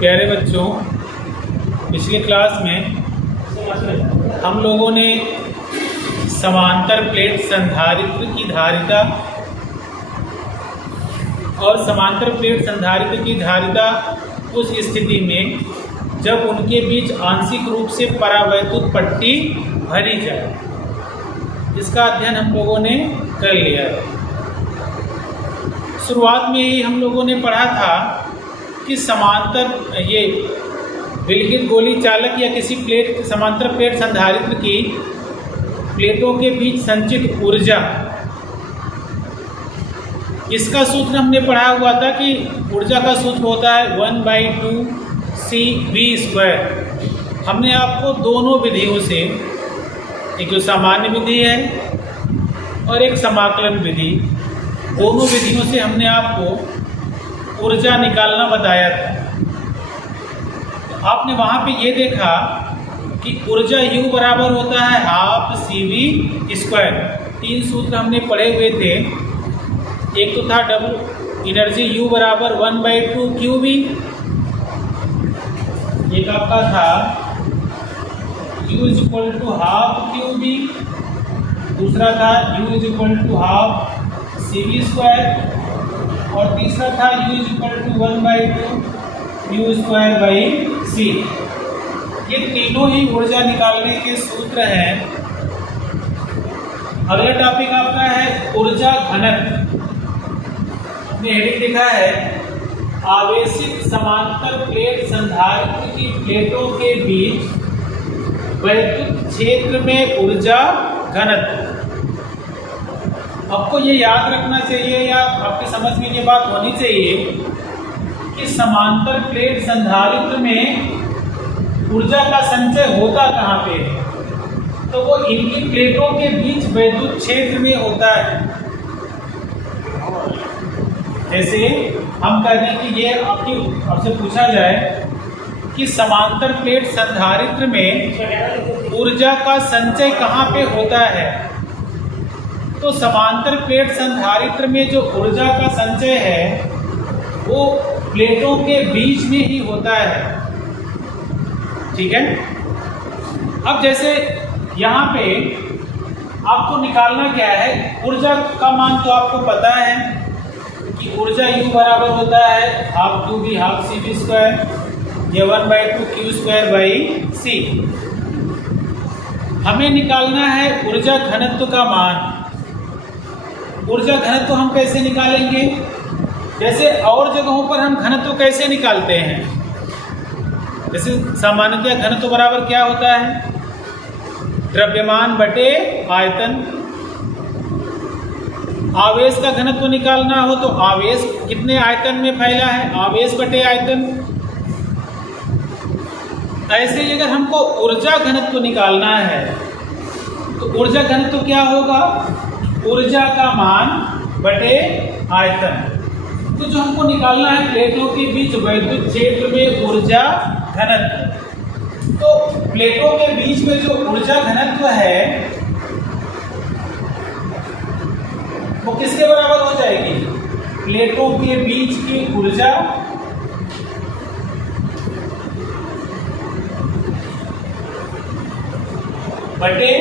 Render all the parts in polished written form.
प्यारे बच्चों, पिछले क्लास में हम लोगों ने समांतर प्लेट संधारित्र की धारिता और समांतर प्लेट संधारित्र की धारिता उस स्थिति में जब उनके बीच आंशिक रूप से परावैद्युत पट्टी भरी जाए, इसका अध्ययन हम लोगों ने कर लिया है। शुरुआत में ही हम लोगों ने पढ़ा था कि समांतर ये विलगित गोली चालक या किसी प्लेट समांतर प्लेट संधारित्र की प्लेटों के बीच संचित ऊर्जा, इसका सूत्र हमने पढ़ा हुआ था कि ऊर्जा का सूत्र होता है 1/2 हमने आपको दोनों विधियों से, एक जो सामान्य विधि है और एक समाकलन विधि, दोनों विधियों से हमने आपको ऊर्जा निकालना बताया था। तो आपने वहाँ पे ये देखा कि ऊर्जा U बराबर होता है 12CV²। तीन सूत्र हमने पढ़े हुए थे। एक तो था एनर्जी U बराबर 1/2QV, एक आपका था U = 12QV, दूसरा था U = 12CV² और तीसरा था U = 1/2U²/C। ये तीनों ही ऊर्जा निकालने के सूत्र हैं। अगला टॉपिक आपका है ऊर्जा घनत्व। हमने हेडिंग लिखा है आवेशित समांतर प्लेट संधारित्र की प्लेटों के बीच वैद्युत क्षेत्र में ऊर्जा घनत्व। आपको ये याद रखना चाहिए या आपकी समझ में ये बात होनी चाहिए कि समांतर प्लेट संधारित्र में ऊर्जा का संचय होता कहाँ पे है, तो वो इनकी प्लेटों के बीच वैद्युत क्षेत्र में होता है। जैसे हम कह दें कि ये आपसे पूछा जाए कि समांतर प्लेट संधारित्र में ऊर्जा का संचय कहाँ पे होता है, तो समांतर प्लेट संधारित्र में जो ऊर्जा का संचय है वो प्लेटों के बीच में ही होता है। ठीक है। अब जैसे यहाँ पे आपको निकालना क्या है, ऊर्जा का मान तो आपको पता है कि ऊर्जा U बराबर होता है 12QV 12CV² या 1/2Q²/C। हमें निकालना है ऊर्जा घनत्व का मान। ऊर्जा घनत्व हम कैसे निकालेंगे? जैसे और जगहों पर हम घनत्व कैसे निकालते हैं, जैसे सामान्यतः घनत्व बराबर क्या होता है, द्रव्यमान बटे आयतन। आवेश का घनत्व निकालना हो तो आवेश कितने आयतन में फैला है, आवेश बटे आयतन। ऐसे ही अगर हमको ऊर्जा घनत्व निकालना है तो ऊर्जा घनत्व क्या होगा, ऊर्जा का मान बटे आयतन। तो जो हमको निकालना है प्लेटों के बीच वैद्युत क्षेत्र में ऊर्जा घनत्व, तो प्लेटों के बीच में जो ऊर्जा घनत्व है वो किसके बराबर हो जाएगी, प्लेटों के बीच की ऊर्जा बटे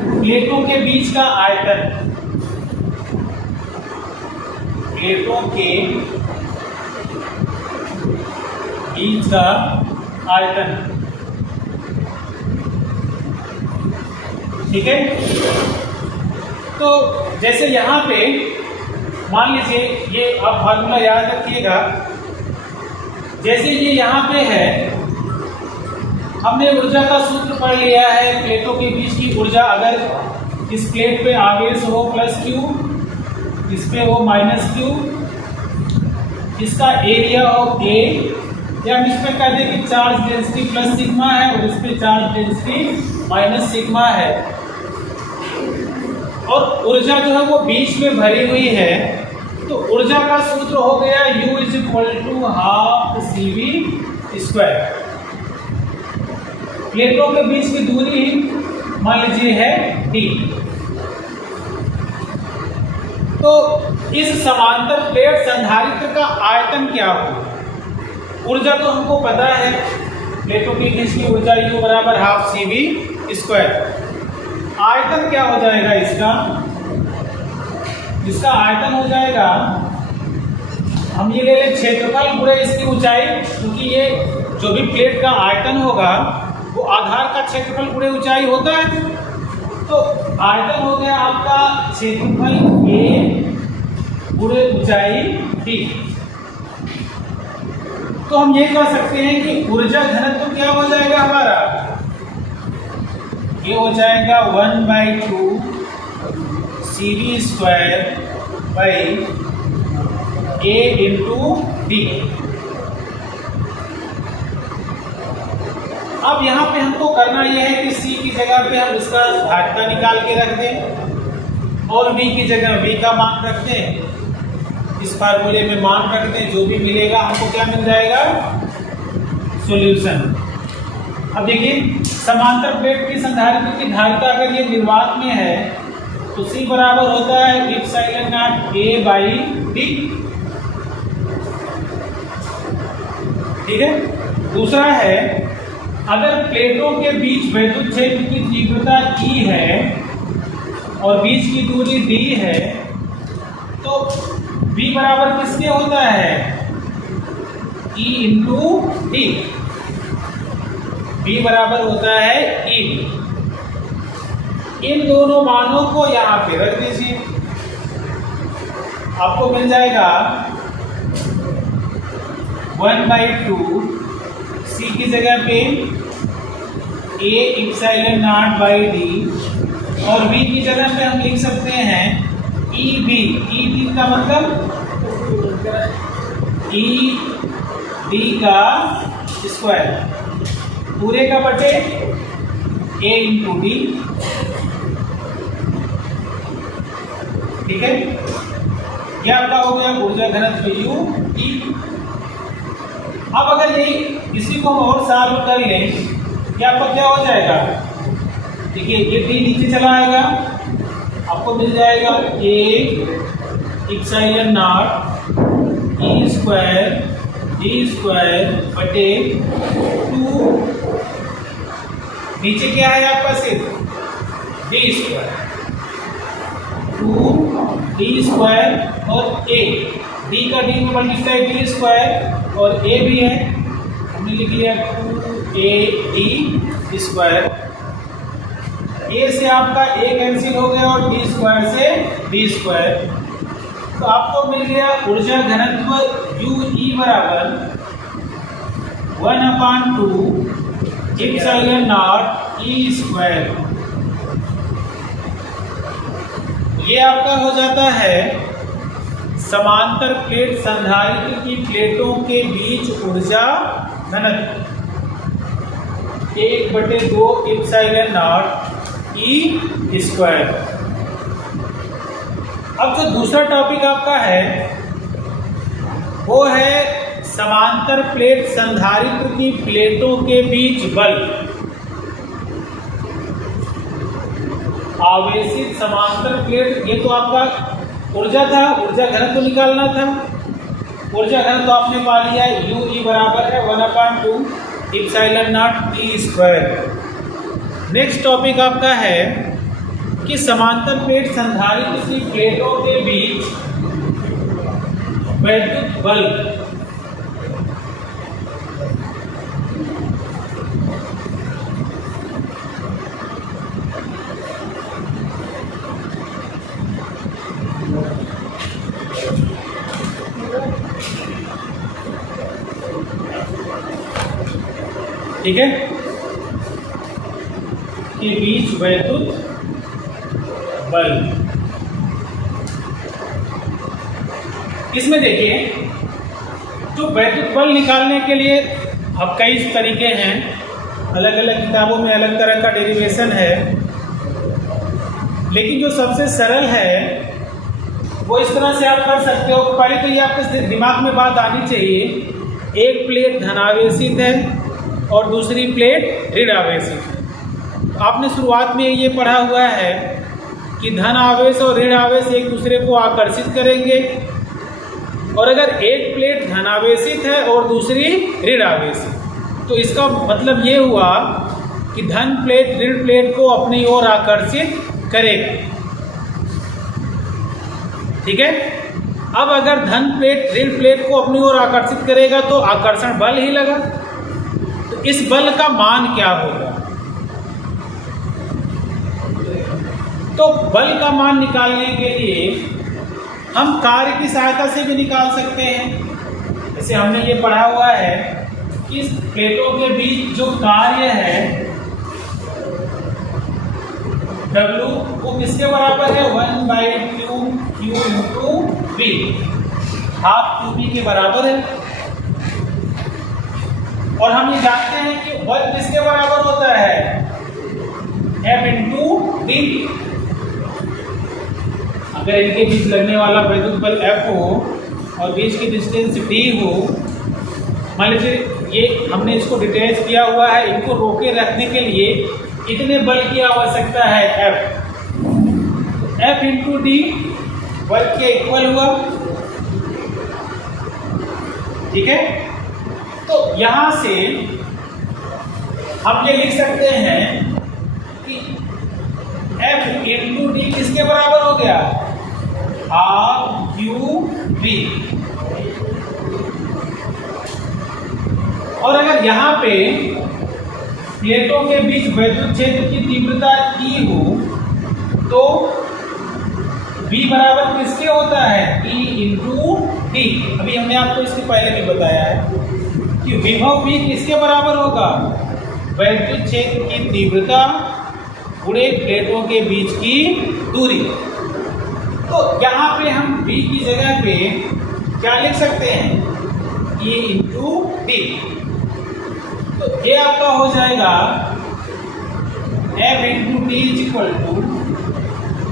प्लेटों के बीच का आयतन। प्लेटों के बीच का आयतन। ठीक है। तो जैसे यहाँ पे मान लीजिए, ये आप फार्मूला याद रखिएगा, जैसे ये यहाँ पे है, हमने ऊर्जा का सूत्र पढ़ लिया है। प्लेटों के बीच की ऊर्जा, अगर इस प्लेट पे आवेश हो +Q, इस पे हो -Q, इसका एरिया हो A, या हम इस पे कह दें कि चार्ज डेंसिटी प्लस सिग्मा है और इस पे चार्ज डेंसिटी माइनस सिग्मा है, और ऊर्जा जो है वो बीच में भरी हुई है, तो ऊर्जा का सूत्र हो गया U = 12CV²। प्लेटों के बीच की दूरी मान लीजिए है d। तो इस समांतर प्लेट संधारित्र का आयतन क्या होगा? ऊर्जा तो हमको पता है, प्लेटों की खींचनी ऊर्जा U बराबर हाफ CV²। आयतन क्या हो जाएगा इसका आयतन हो जाएगा, हम ये ले लें क्षेत्रफल गुणे इसकी ऊंचाई, क्योंकि ये जो भी प्लेट का आयतन होगा वो आधार का क्षेत्रफल गुणे ऊंचाई होता है। तो आयतन हो गया आपका क्षेत्रफल A गुणे ऊंचाई D। तो हम ये कह सकते हैं कि ऊर्जा घनत्व क्या हो जाएगा हमारा, ये हो जाएगा 1/2 CV² A इंटू D। अब यहाँ पे हमको करना यह है कि C की जगह पे हम इसका भाज्यता निकाल के रख दें और V की जगह V का मान रख दें, इस फार्मूले में मान रख दें, जो भी मिलेगा हमको क्या मिल जाएगा, सॉल्यूशन। अब देखिए समांतर प्लेट की संधारित्र की धारिता अगर ये निर्वात में है तो C बराबर होता है ε0A/D। ठीक है। दूसरा है, अगर प्लेटों के बीच वैद्युत क्षेत्र की तीव्रता E है और बीच की दूरी D है, तो V बराबर किसके होता है, E इंटू D। V बराबर होता है E। इन दोनों मानों को यहां पे रख दीजिए, आपको मिल जाएगा 1/2 C की जगह पे A ε0/D और V की जगह पे हम लिख सकते हैं EB का मतलब ED का स्क्वायर पूरे का बटे A इंटू D। ठीक है, यह आपका हो गया ऊर्जा घनत्व U E। अब अगर यही इसी को हम और सॉल्व कर लें, क्या आपका क्या हो जाएगा, देखिए ये D नीचे चला आएगा, आपको मिल जाएगा A ε0 E² D² बटे 2, नीचे क्या है आपका सिर्फ D² 2D² और A, D का D में मल्टीप्लाई D² और A भी है, हमने लिख लिया 2AD²। A से आपका A कैंसिल हो गया और D² से D², तो आपको मिल गया ऊर्जा घनत्व UE बराबर 1/2 ε0E²। ये आपका हो जाता है समांतर प्लेट संधारित्र की प्लेटों के बीच ऊर्जा घनत्व 1/2 ε0E²। अब जो दूसरा टॉपिक आपका है वो है समांतर प्लेट संधारित्र की प्लेटों के बीच बल। आवेशित समांतर प्लेट, ये तो आपका ऊर्जा था, ऊर्जा घनत्व निकालना था। ऊर्जा घनत्व आपने पा लिया UE बराबर है 1/2 ε0E²। नेक्स्ट टॉपिक आपका है कि समांतर प्लेट संधारित्र की प्लेटों के बीच वैद्युत बल। ठीक है, के बीच वैद्युत बल। इसमें देखिए जो वैद्युत बल निकालने के लिए अब कई तरीके हैं, अलग अलग किताबों में अलग तरह का डेरिवेशन है, लेकिन जो सबसे सरल है वो इस तरह से आप कर सकते हो। पहले तो ये आपके दिमाग में बात आनी चाहिए, एक प्लेट धनावेशित है और दूसरी प्लेट ऋण आवेशित है। आपने शुरुआत में ये पढ़ा हुआ है कि धन आवेश और ऋण आवेश एक दूसरे को आकर्षित करेंगे और अगर एक प्लेट धनावेशित है और दूसरी ऋण आवेशित, तो इसका मतलब ये हुआ कि धन प्लेट ऋण प्लेट को अपनी ओर आकर्षित करेगा। ठीक है। अब अगर धन प्लेट ऋण प्लेट को अपनी ओर आकर्षित करेगा तो आकर्षण बल ही लगा। तो इस बल का मान क्या होगा? तो बल का मान निकालने के लिए हम कार्य की सहायता से भी निकाल सकते हैं। जैसे हमने ये पढ़ा हुआ है कि इस प्लेटों के बीच जो कार्य है W वो किसके बराबर है? 1/2 Q × V, हाफ QB के बराबर है। और हम ये जानते हैं कि बल किसके बराबर होता है? F × D। अगर इनके बीच लगने वाला वैद्युत बल F हो और बीच की डिस्टेंस D हो, मान लीजिए ये हमने इसको डिटेच किया हुआ है, इनको रोके रखने के लिए इतने बल की आवश्यकता है F। F × D बल के इक्वल हुआ। ठीक है। तो यहां से हम ये लिख सकते हैं कि F × D किसके बराबर हो गया? RQV। और अगर यहाँ पे प्लेटों के बीच वैद्युत क्षेत्र की तीव्रता E हो तो V बराबर किसके होता है? E × D। अभी हमने आपको इसके पहले भी बताया है कि विभव V किसके बराबर होगा? वैद्युत क्षेत्र की तीव्रता गुणे प्लेटों के बीच की दूरी। तो यहाँ पे हम V की जगह पे क्या लिख सकते हैं? E × D। तो ये आपका हो जाएगा F × D =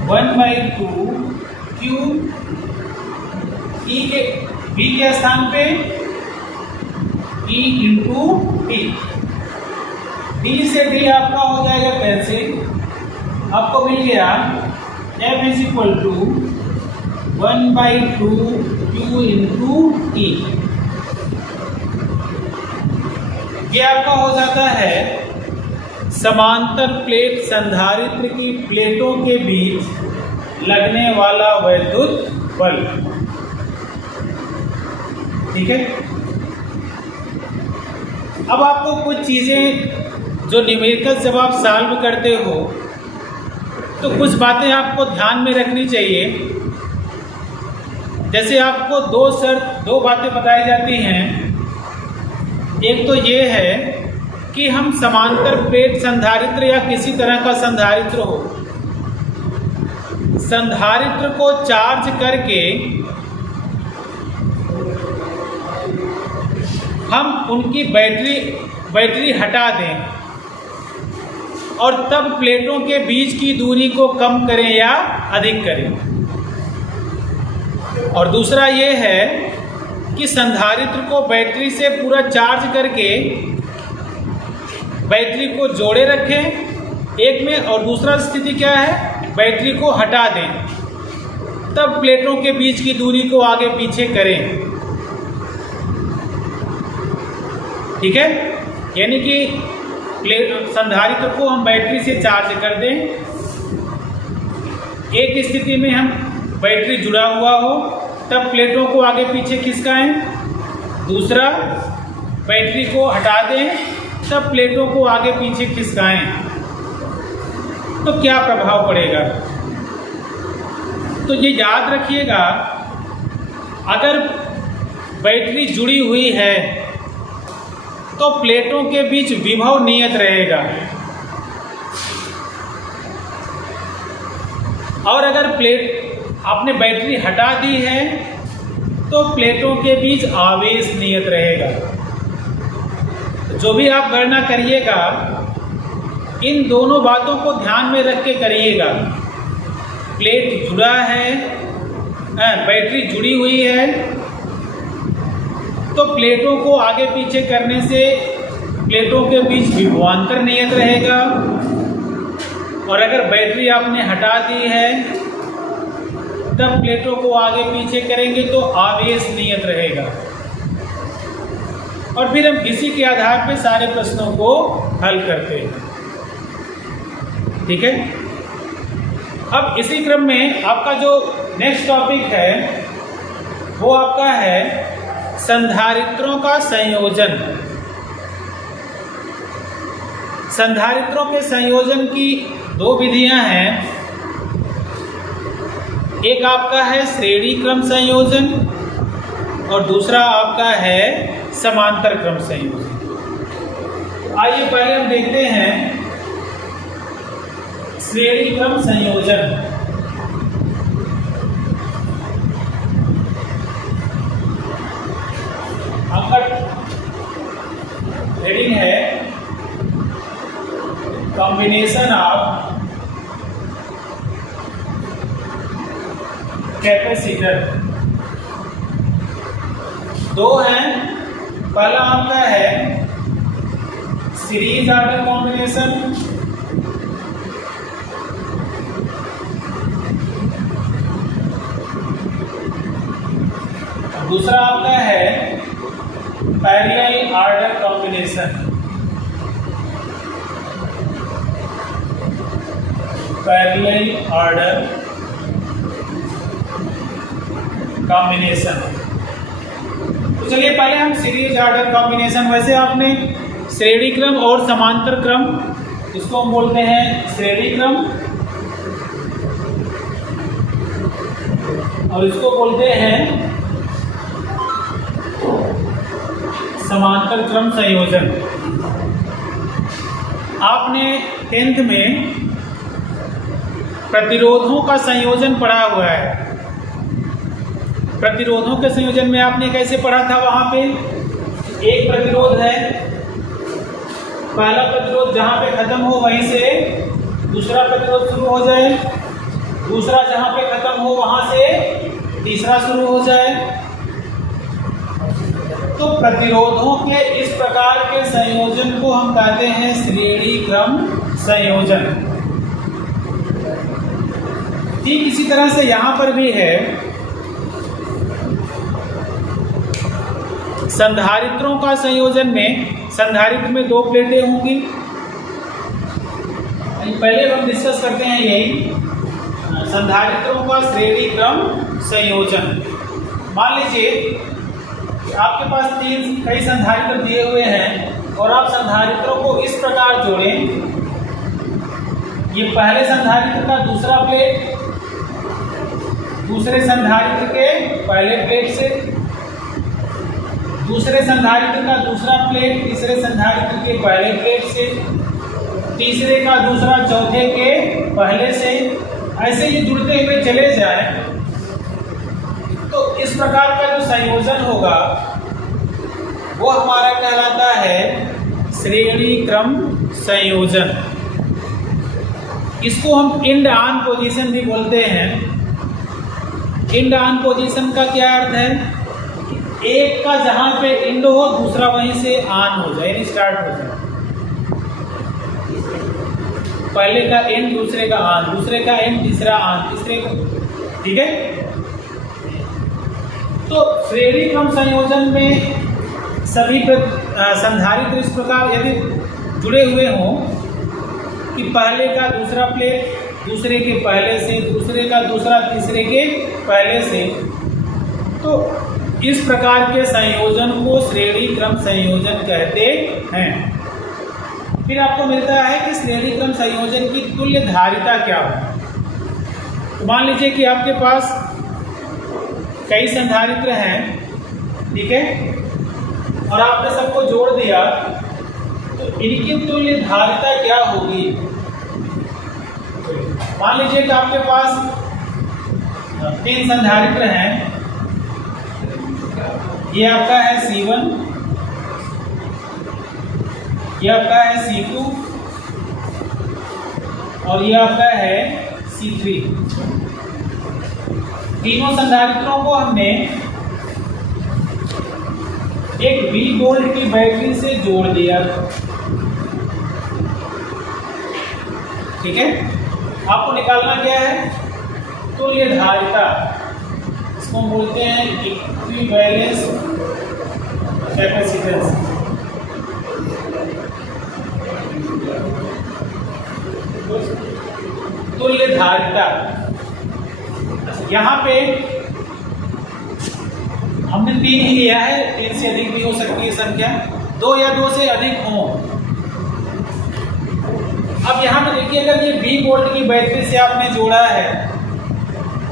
1/2 Q E के V के स्थान पे E × D। D से D आपका हो जाएगा कैंसिल। आपको मिल गया F = 1/2 Q × E। ये आपका हो जाता है समांतर प्लेट संधारित्र की प्लेटों के बीच लगने वाला वैद्युत बल। ठीक है। अब आपको कुछ चीजें जो न्यूमेरिकल जब आप सॉल्व करते हो तो कुछ बातें आपको ध्यान में रखनी चाहिए। जैसे आपको दो बातें बताई जाती हैं। एक तो ये है कि हम समांतर प्लेट संधारित्र या किसी तरह का संधारित्र हो, संधारित्र को चार्ज करके हम उनकी बैटरी हटा दें और तब प्लेटों के बीच की दूरी को कम करें या अधिक करें। और दूसरा ये है कि संधारित्र को बैटरी से पूरा चार्ज करके बैटरी को जोड़े रखें एक में, और दूसरा स्थिति क्या है? बैटरी को हटा दें, तब प्लेटों के बीच की दूरी को आगे पीछे करें। ठीक है। यानी कि संधारित्र को हम बैटरी से चार्ज कर दें, एक स्थिति में हम बैटरी जुड़ा हुआ हो तब प्लेटों को आगे पीछे खिसकाएं, दूसरा बैटरी को हटा दें तब प्लेटों को आगे पीछे खिसकाएं। तो क्या प्रभाव पड़ेगा? तो ये याद रखिएगा, अगर बैटरी जुड़ी हुई है तो प्लेटों के बीच विभव नियत रहेगा, और अगर प्लेट आपने बैटरी हटा दी है तो प्लेटों के बीच आवेश नियत रहेगा। जो भी आप गणना करिएगा इन दोनों बातों को ध्यान में रख के करिएगा। प्लेट जुड़ा है, बैटरी जुड़ी हुई है, तो प्लेटों को आगे पीछे करने से प्लेटों के बीच विभवांतर नियत रहेगा, और अगर बैटरी आपने हटा दी है तब प्लेटों को आगे पीछे करेंगे तो आवेश नियत रहेगा। और फिर हम इसी के आधार पर सारे प्रश्नों को हल करते हैं। ठीक है। अब इसी क्रम में आपका जो नेक्स्ट टॉपिक है वो आपका है संधारित्रों का संयोजन। संधारित्रों के संयोजन की दो विधियां हैं। एक आपका है श्रेणी क्रम संयोजन और दूसरा आपका है समांतर क्रम संयोजन। आइए पहले हम देखते हैं श्रेणी क्रम संयोजन। आपका हेडिंग है कॉम्बिनेशन ऑफ कैपेसिटर। दो हैं। पहला आपका है सीरीज ऑर्डर कॉम्बिनेशन, दूसरा आपका है parallel order combination. Parallel order combination. तो चलिए पहले हम सीरीज ऑर्डर कॉम्बिनेशन, वैसे आपने श्रेणी क्रम और समांतर क्रम, इसको हम बोलते हैं श्रेणी क्रम और इसको बोलते हैं समांतर क्रम संयोजन। आपने 10th में प्रतिरोधों का संयोजन पढ़ा हुआ है। प्रतिरोधों के संयोजन में आपने कैसे पढ़ा था? वहां पे एक प्रतिरोध है, पहला प्रतिरोध जहां पे खत्म हो वहीं से दूसरा प्रतिरोध शुरू हो जाए, दूसरा जहां पे खत्म हो वहां से तीसरा शुरू हो जाए। तो प्रतिरोधों के इस प्रकार के संयोजन को हम कहते हैं श्रेणी क्रम संयोजन। ठीक इसी तरह से यहां पर भी है संधारित्रों का संयोजन में। संधारित्र में दो प्लेटें होंगी। पहले हम डिस्कस करते हैं यही संधारित्रों का श्रेणी क्रम संयोजन। मान लीजिए आपके पास कई संधारित्र दिए हुए हैं और आप संधारित्रों को इस प्रकार जोड़ें। ये पहले संधारित्र का दूसरा प्लेट दूसरे संधारित्र के पहले प्लेट से, दूसरे संधारित्र का दूसरा प्लेट तीसरे संधारित्र के पहले प्लेट से, तीसरे का दूसरा चौथे के पहले से, ऐसे ही जुड़ते हुए चले जाएं। तो इस प्रकार का जो संयोजन होगा वो हमारा कहलाता है श्रेणी क्रम संयोजन। इसको हम इंड ऑन पोजीशन भी बोलते हैं। इंड ऑन पोजीशन का क्या अर्थ है? एक का जहां पे इंड हो दूसरा वहीं से ऑन हो जाए, यानी स्टार्ट हो जाए। पहले का एंड दूसरे का ऑन, दूसरे का एंड तीसरा ऑन, तीसरे का, ठीक है। तो श्रेणी क्रम संयोजन में सभी संधारित्र इस प्रकार यदि जुड़े हुए हों कि पहले का दूसरा प्लेट दूसरे के पहले से, दूसरे का दूसरा तीसरे के पहले से, तो इस प्रकार के संयोजन को श्रेणी क्रम संयोजन कहते हैं। फिर आपको मिलता है कि श्रेणी क्रम संयोजन की तुल्य धारिता क्या हो। तो मान लीजिए कि आपके पास कई संधारित्र हैं, ठीक है, और आपने सबको जोड़ दिया, तो इनकी तुल्य धारिता क्या होगी? मान लीजिए कि आपके पास 3 संधारित्र हैं। ये आपका है C1, ये आपका है C2 और ये आपका है C3। तीनों संधारित्रों को हमने एक 20 वोल्ट की बैटरी से जोड़ दिया, ठीक है। आपको निकालना क्या है? तुल्य धारिता, इसको बोलते हैं इक्विवेलेंस कैपेसिटेंस। तुल्य धारिता, यहाँ पे हमने 3 ही लिया है, 3 से अधिक भी हो सकती है संख्या, 2 या 2 से अधिक हो। अब यहाँ पे देखिए, अगर ये V वोल्ट की बैटरी से आपने जोड़ा है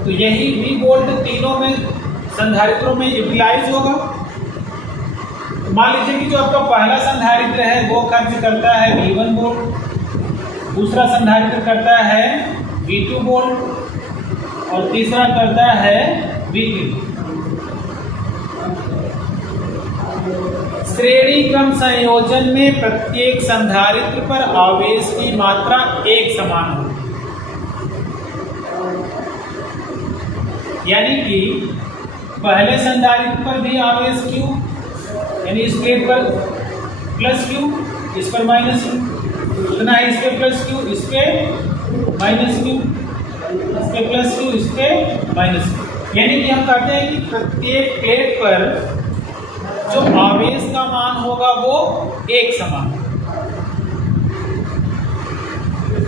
तो यही V वोल्ट तीनों में संधारित्रों में यूटिलाइज होगा। मान लीजिए कि जो आपका पहला संधारित्र है वो खर्च करता है V1 वोल्ट, दूसरा संधारित्र करता है V2 वोल्ट और तीसरा करता है V3। श्रेणी क्रम संयोजन में प्रत्येक संधारित्र पर आवेश की मात्रा एक समान होगी, यानी कि पहले संधारित्र पर भी आवेश Q, यानी इस प्लेट पर प्लस Q, इस पर माइनस Q, उतना है, इस पे प्लस Q, इस पे माइनस Q, इस पे प्लस Q, इस पे माइनस Q। यानी कि हम कहते हैं कि प्रत्येक प्लेट पर जो आवेश का मान होगा वो एक समान।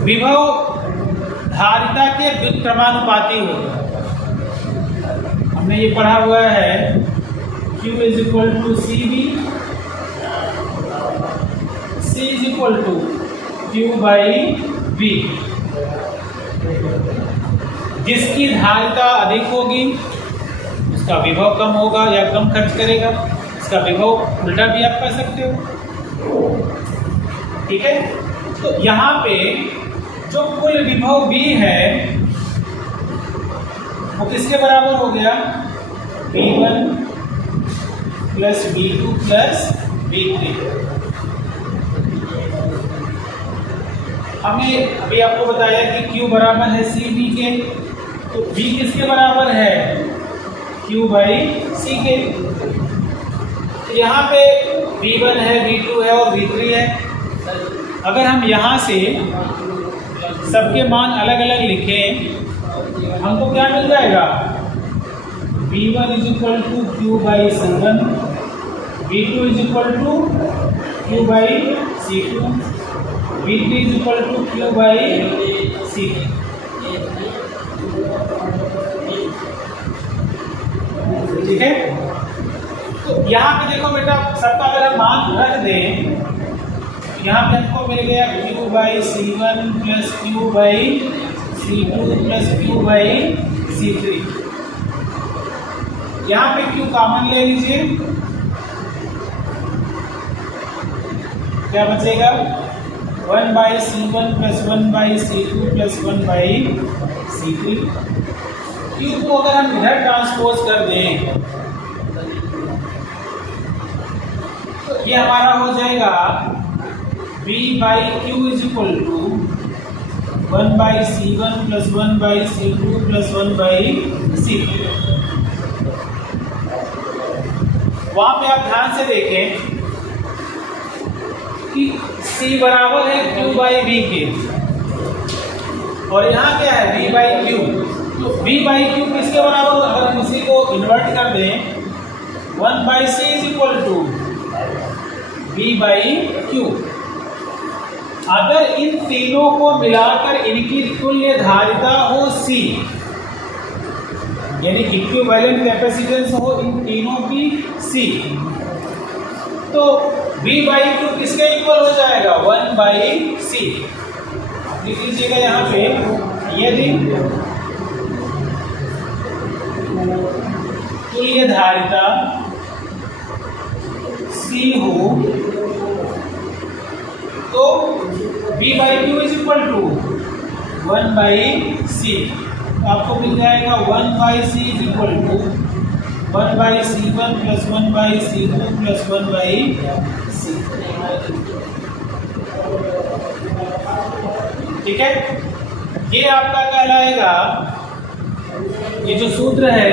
विभव धारिता के व्युत्क्रमानुपाती होगा। हमने ये पढ़ा हुआ है Q is equal to CV, C is equal to Q by V। जिसकी धारिता अधिक होगी उसका विभव कम होगा या कम खर्च करेगा, इसका विभव उल्टा भी आप कर सकते हो। ठीक है, तो यहाँ पे जो कुल विभव V है वो किसके बराबर हो गया? V1 plus V2 plus V3। हमें अभी आपको बताया कि Q बराबर है CV के, तो V किसके बराबर है? Q बाई C के। यहाँ पे V1 है, V2 है और V3 है। अगर हम यहाँ से सबके मान अलग अलग लिखें, हमको क्या मिल जाएगा? V1 is equal to Q by C1, V2 is equal to Q by C2, V3 is equal to Q by C3। ठीक है, तो यहाँ पे देखो बेटा, सबका अगर हम मान रख दें, यहाँ पे हमको मिल गया Q by C1 plus Q by C2 plus Q by C3। यहाँ पे Q कॉमन ले लीजिए, क्या बचेगा? 1 by C1 plus 1 by C2 plus 1 by C3। Q को अगर हम इधर ट्रांसपोज कर दें तो ये हमारा हो जाएगा V by Q is equal to 1 by C1 plus 1 by C2 plus 1 by C3। वहां पे आप ध्यान से देखें कि C बराबर है Q बाई V के, और यहाँ क्या है? V by Q। तो V बाई Q किसके बराबर? अगर हम इसी को इन्वर्ट कर दें, 1 by C is equal to V by Q। अगर इन तीनों को मिलाकर इनकी तुल्य धारिता हो C, यानी इक्विवेलेंट कैपेसिटेंस हो इन तीनों की C, तो V बाई Q किसके इक्वल हो जाएगा? 1 बाई C। लिख लीजिएगा यहाँ पे, यदि तुल्य धारिता C हो तो V by Q is equal to 1 by C। आपको मिल जाएगा 1 by C is equal to 1 by C1 plus 1 by C2 plus 1 by C। ठीक है, ये आपका कहलाएगा, ये जो सूत्र है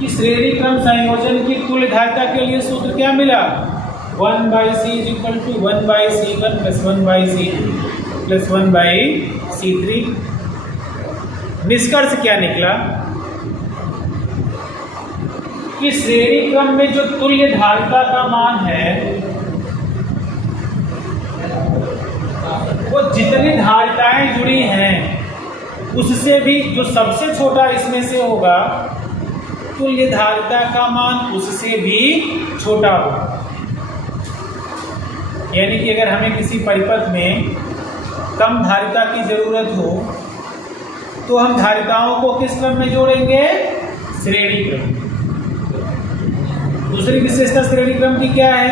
कि श्रेणी क्रम संयोजन की तुल्य धारिता के लिए सूत्र क्या मिला? 1 by C is equal to 1 by C1 plus 1 by C2 plus 1 by C3। निष्कर्ष क्या निकला कि श्रेणी क्रम में जो तुल्य धारिता का मान है वो जितनी धारिताएं जुड़ी हैं उससे भी जो सबसे छोटा इसमें से होगा तुल्य धारिता का मान उससे भी छोटा होगा। यानी कि अगर हमें किसी परिपथ में कम धारिता की जरूरत हो तो हम धारिताओं को किस क्रम में जोड़ेंगे? श्रेणी क्रम। दूसरी विशेषता श्रेणी क्रम की क्या है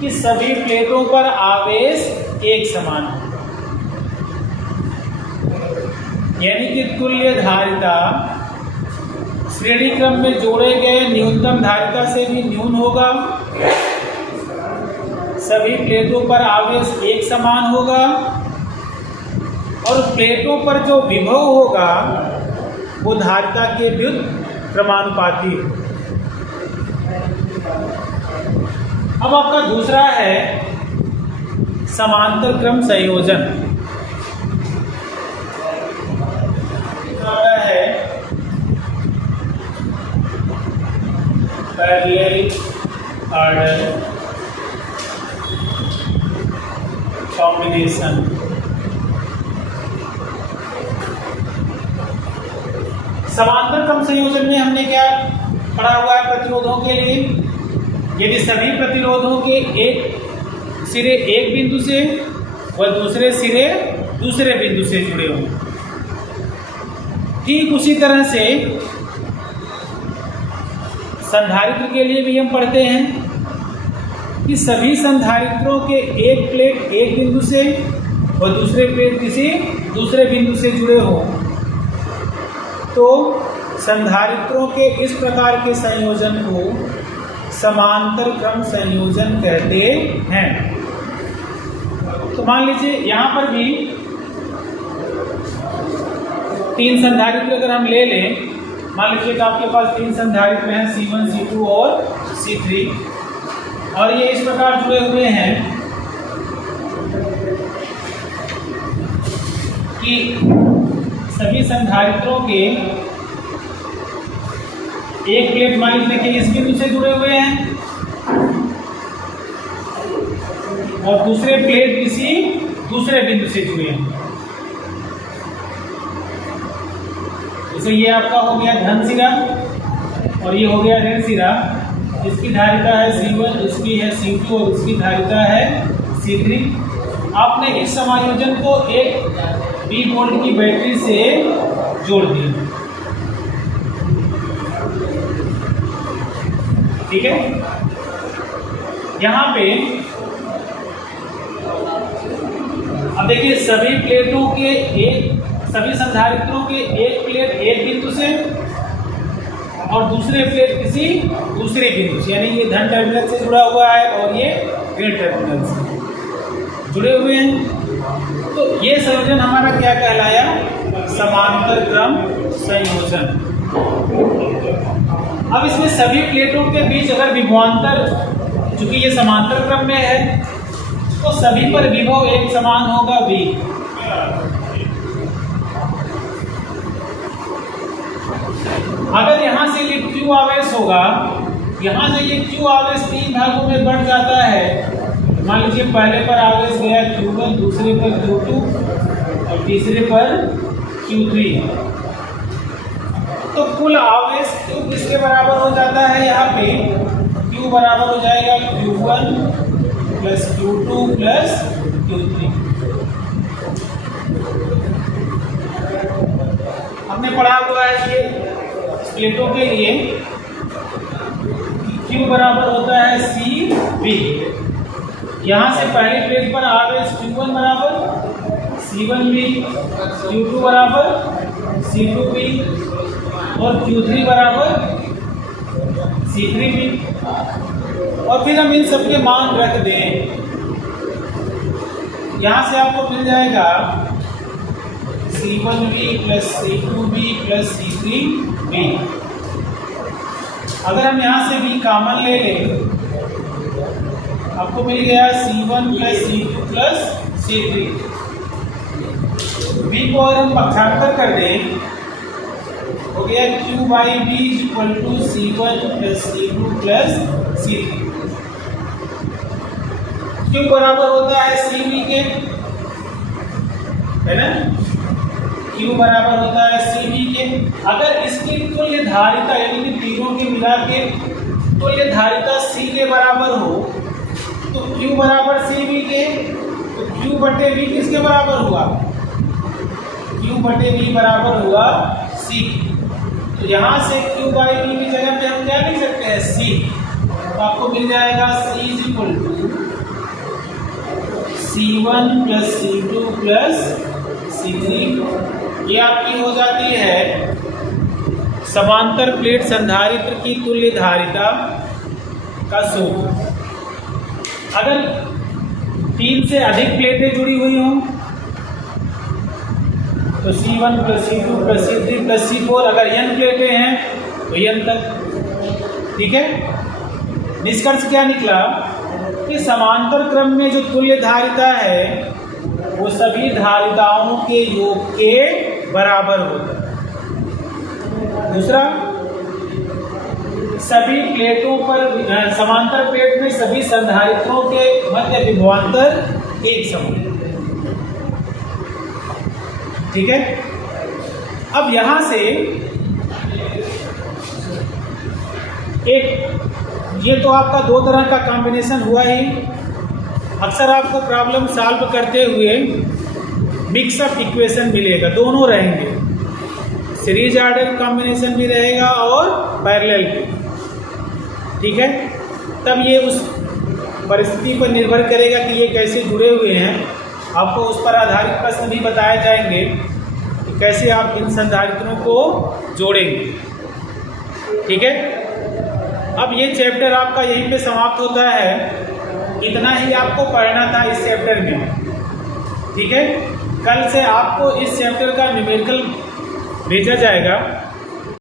कि सभी प्लेटों पर आवेश एक समान है। यानी कि तुल्य धारिता श्रेणी क्रम में जोड़े गए न्यूनतम धारिता से भी न्यून होगा, सभी प्लेटों पर आवेश एक समान होगा और प्लेटों पर जो विभव होगा वो धारिता के व्युत्क्रमानुपाती हो। अब आपका दूसरा है समांतर क्रम संयोजन। है पैरेलल ऑर्डर कॉम्बिनेशन। समांतर क्रम संयोजन में हमने क्या पढ़ा हुआ है? प्रतिरोधों के लिए यदि सभी प्रतिरोधों के एक सिरे एक बिंदु से व दूसरे सिरे दूसरे बिंदु से जुड़े हों, ठीक उसी तरह से संधारित्र के लिए भी हम पढ़ते हैं कि सभी संधारित्रों के एक प्लेट एक बिंदु से और दूसरे प्लेट किसी दूसरे बिंदु से जुड़े हों तो संधारित्रों के इस प्रकार के संयोजन को समांतर क्रम संयोजन कहते हैं। तो मान लीजिए यहाँ पर भी तीन संधारित्र अगर हम ले लें, मान लीजिए कि आपके पास तीन संधारित्र हैं C1, C2 और C3 और ये इस प्रकार जुड़े हुए हैं कि सभी संधारित्रों के एक प्लेट मान लीजिए कि इस बिंदु से जुड़े हुए हैं और दूसरे प्लेट किसी दूसरे बिंदु से जुड़े हैं। जैसे ये आपका हो गया धन सिरा और ये हो गया ऋण सिरा। इसकी धारिता है C1, इसकी है C2 और इसकी धारिता है C3। आपने इस समायोजन को एक 20 वोल्ट की बैटरी से जोड़ दिया। ठीक है, यहाँ पे अब देखिए सभी प्लेटों के सभी संधारित्रों के एक प्लेट एक बिंदु से और दूसरे प्लेट किसी दूसरे बिंदु से, यानी ये धन टर्मिनल से जुड़ा हुआ है और ये ऋण टर्मिनल से जुड़े हुए हैं। तो ये संयोजन हमारा क्या कहलाया? समांतर क्रम संयोजन। अब इसमें सभी प्लेटों के बीच अगर विभवांतर, चूंकि ये समांतर क्रम में है तो सभी पर विभव एक समान होगा V। अगर यहाँ से ये Q आवेश होगा, यहाँ से ये Q आवेश तीन भागों में बढ़ जाता है। मान लीजिए पहले पर आवेश गया Q1, दूसरे पर Q2 और तीसरे पर Q3, तो कुल आवेश Q किसके बराबर हो जाता है? यहाँ पे Q बराबर हो जाएगा Q1 plus Q2 plus Q3। हमने पढ़ा हुआ है कि प्लेटों के लिए Q बराबर होता है CV। यहाँ से पहली प्लेट पर आवेश Q1 बराबर C1V, Q2 बराबर C2V और Q3 बराबर C3V। और फिर हम इन सबके मान रख दें, यहाँ से आपको मिल जाएगा C1V plus C2V plus C3V। अगर हम यहाँ से V कॉमन ले लें, आपको मिल गया C1 plus C2 plus C3। b को अगर हम पक्षांतर कर दें हो गया q by B equal to C1 plus C2 plus C3। q बराबर होता है CV के, है ना, q बराबर होता है CV के। अगर इसकी तुल्य धारिता यानी कि तीनों के मिला के तुल्य धारिता C के बराबर हो तो q बराबर CV के, तो q बटे v किसके बराबर हुआ, q बटे v बराबर हुआ C। तो यहाँ से q बाई v की जगह पे हम क्या लिख सकते हैं C, तो आपको मिल जाएगा C is equal to C1 plus C2 plus C3। ये आपकी हो जाती है समांतर प्लेट संधारित्र की तुल्य धारिता का सूत्र। अगर 3 से अधिक प्लेटें जुड़ी हुई हों तो C1 plus C2 plus C3 plus C4, अगर n प्लेटें हैं तो n तक। ठीक है, निष्कर्ष क्या निकला कि समांतर क्रम में जो तुल्य धारिता है वो सभी धारिताओं के योग के बराबर होता है। दूसरा, सभी प्लेटों पर समांतर प्लेट में सभी संधारित्रों के मध्य विभवांतर एक समान। ठीक है, अब यहां से एक, ये तो आपका दो तरह का कॉम्बिनेशन हुआ ही। अक्सर आपको प्रॉब्लम सॉल्व करते हुए मिक्सअप इक्वेशन मिलेगा, दोनों रहेंगे, सीरीज ऑर्डर कॉम्बिनेशन भी रहेगा और पैरेलल भी। ठीक है, तब ये उस परिस्थिति पर निर्भर करेगा कि ये कैसे जुड़े हुए हैं। आपको उस पर आधारित प्रश्न भी बताए जाएंगे कि कैसे आप इन संधारित्रों को जोड़ेंगे। ठीक है, अब ये चैप्टर आपका यहीं पे समाप्त होता है। इतना ही आपको पढ़ना था इस चैप्टर में। ठीक है, कल से आपको इस चैप्टर का न्यूमेरिकल भेजा जाएगा।